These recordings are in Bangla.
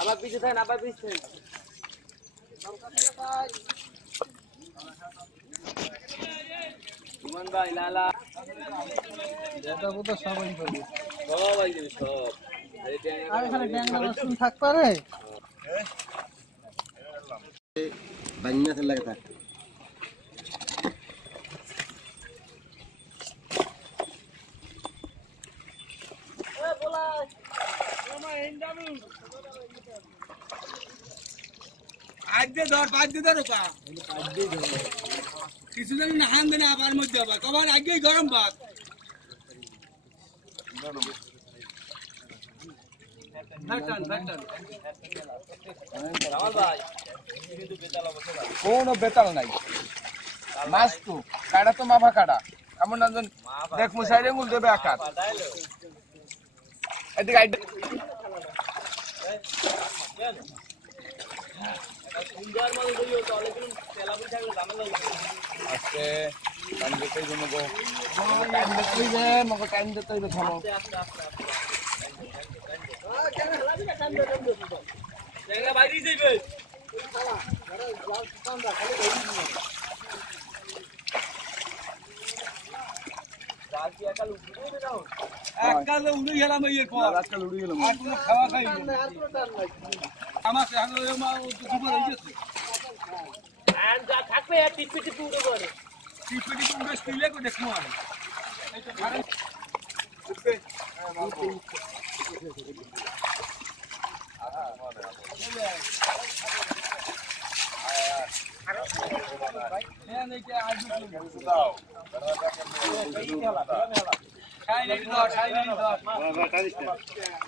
আবার পিছে থাকেন আবার পিছে সুমন ভাই লালা এটা তো সবাই পাবে সবাই যাবে সব আর এখানে ড্যাংলা রসুন থাক পারে বান্না খেলা থাকে এ বলা মামা এন্ডাবু আজকে ধর পাঁচ দিন ধর কা কিছুদিন না হান দেনা আবার মধ্যে আবার কবার আগেই গরম ভাত কোনো বেতাল নাই মাছ তো কাটা তো মাফা কাটা এমন না দেখ মুসাইরে মুল দেবে আকার এদিকে আইডে সুন্দর মাল দিও তাহলে কিন্তু তেলাবি থাকলে ঝামেলা হবে আজকে টাইম দিতে হবে মগো টাইম দিতে হবে মগো টাইম দিতে হবে থামো আস্তে আস্তে কেন লাগি না টাইম দিতে জায়গা বাইরে যাইবে শালা বড় লাল সান্দা খালি বাইরে নিয়ে কাল কি একাল উড়ে দাও একাল উড়ে গেলাম এই পর আজকাল উড়ে গেলাম আর কোনো খাওয়া খাই না আর কোনো টান নাই আমার সাথে মা দুপুর হয়ে গেছে আর যা থাকবে আর টিপি উড়ে পড়ে টিপি উড়ে স্টিলে কো দেখো আর এই তো ভাড়া উঠবে হ্যাঁ মারবো হ্যাঁ নেই কে আজ দাও খাই নেই দাও খাই নেই দাও বাবা কারিস না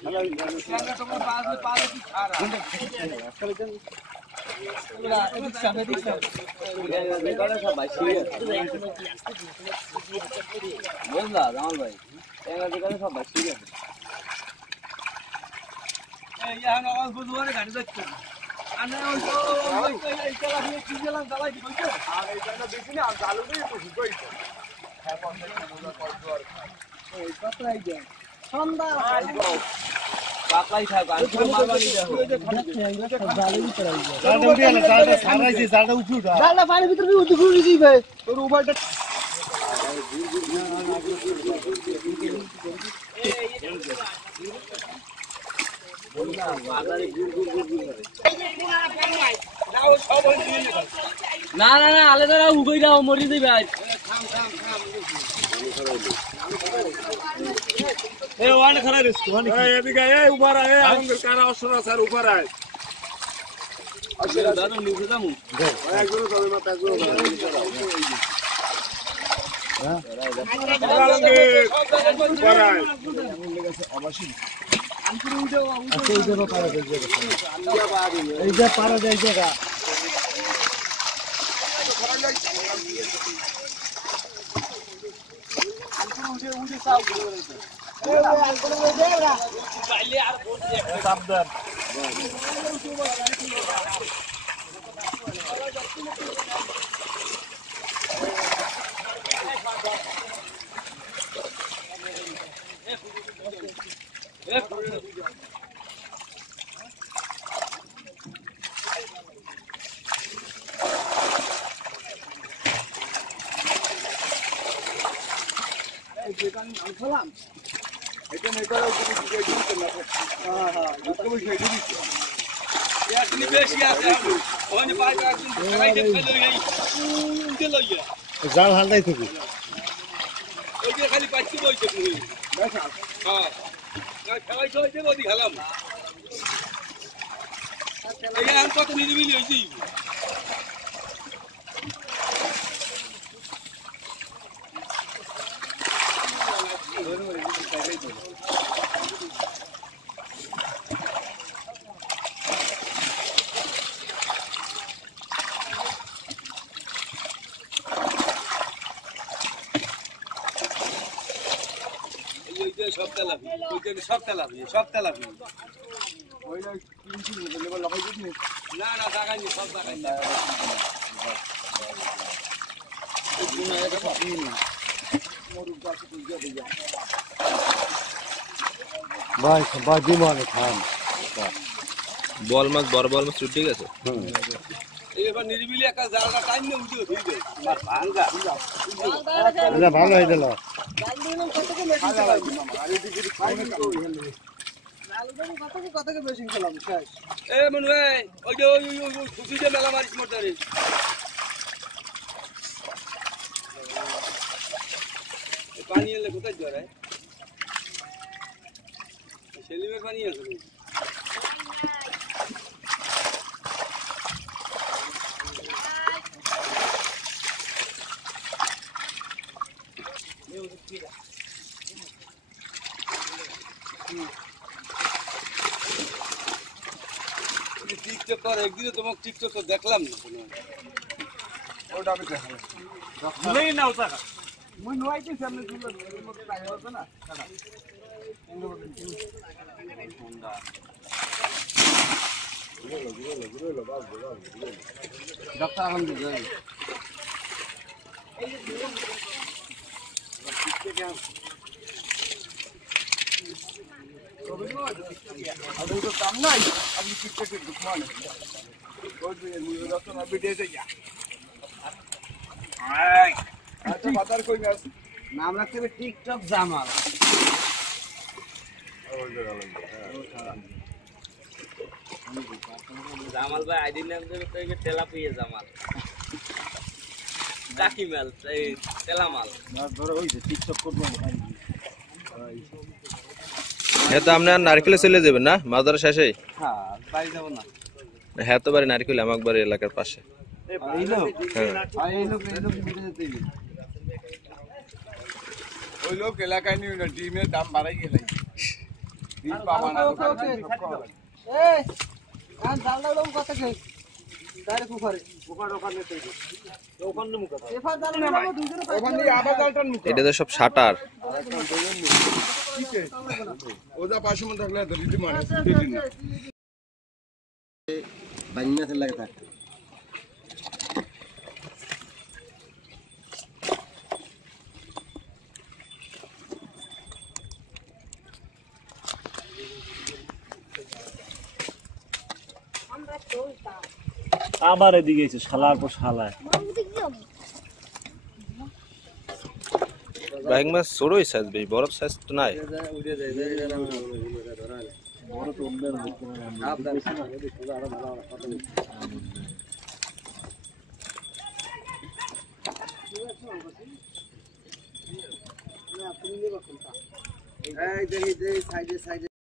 হ্যালো কেন তোমার পাশে কি খারা পুরা এদিক সামনে দিক সামনে করে সব ভাই বুঝলা জামাল ভাই এঙ্গা দিকে সব ভাই ঠিক আছে এই এখন আওয়াজ বুঝবারে গাড়ি যাচ্ছে আনা ওই তো এই চালা দিয়ে কি গেলাম চালাই দি কইছো আর এই জায়গা বেশি না চালু দিয়ে তো ঢুকাইছো হ্যাঁ পঞ্চাশ টাকা কত আর এই কত আই যায় সন্ধ্যা পাকাই থাক আর কি মারবানি দেখো জালে ভিতরে আই যায় জালে উঠে না জালে সারাইছে জালে উঠে উঠা জালে পানির ভিতরে উঠে ঘুরে দিবে তোর উবাইটা না না না আলে দাঁড়া উগই দাও মরি দিবে আজ এ ওয়ান খরা রে ওয়ান এ এদিকে এ উপর আয় আমগর কারা অসরা স্যার উপর আয় অসরা দাদা নিচে যামু একজন তবে মাথা একজন হ্যাঁ উপর আয় অবশ্যই এই যে পারা যায় জায়গা সাবধান এটা নেই করা উচিত না হ্যাঁ হ্যাঁ তুমি সেই দিচ্ছ এক নি বেশি আছে ওই পাঁচ একদিন খাই দেখে লই এই উঠে লইয়া জাল হালদাই থাকি ওই যে খালি পাচ্ছি বইতে তুমি দেখা হ্যাঁ না খাই তো হইছে বদি খালাম এই আম কত নিরিবিলি হইছি সব তেলাপি সব তেলাপি সব তেলাপি ওইটা কিনছি লেবার লাগাই দিবি না না টাকা নি সব টাকা নি ভাই বাজি মানে খান বল মাছ বড় বল মাছ ঠিক আছে এবার নিরিবিলি একটা জালটা টাইম নিয়ে উঠে ধরবে এটা ভালো হয়ে গেল এ মনু ওই যে ওই খুশি যে মেলা মারিস মোটারে পানি এলে কোথায় জড়ায় সেলিমের পানি আছে টিকটক করে একদিন তোমাকে টিকটক দেখলাম না ওটা আমি দেখালাম মুই না ওটা মুই নয়টি সামনে তুলে মত টাকা হতো না দাদা ডাক্তার আনন্দ যাই আপনি তো কাম নাই আপনি টিকটকের দুশ্মন বলবেন মুই যত না ভিডিও যাই আচ্ছা বাজার কই গাছ নাম রাখতে হবে টিকটক জামাল। জামাল ভাই আইডি নাম দেবে তো এই তেলাপিয়া জামাল কাকি মাল এই তেলামাল ধরে হইছে টিকটক করব হ্যাঁ তো আপনি নারকেলে চলে যাবেন না মাদার শেষে হ্যাঁ বাড়ি যাবো না। হ্যাঁ তো বাড়ি নারকেল আমার বাড়ি এলাকার পাশে এই লোক হ্যাঁ এই লোক ভিড়ে যেতে ওই লোক এলাকায় নিয়ে না ডিমের দাম বাড়াই গেলে ডিম পাবা না এই কান জালটা লোক কত কে ডাইরেক্ট কুফারে কুফার ওখানে থেকে ওখানে মুখ আছে এফা জাল না দুইজনে ওখানে আবার জালটার মুখ এটা তো সব শাটার ওদা পাশে মন থাকলে ধরিতে মানে বান্নাতে লাগে থাকে আবার এদিকে এসে শালার পর শালায় বাইক মাছ ছোটই সাইজ বেশ বরফ সাইজ তো নাই এই দেখি সাইডে সাইডে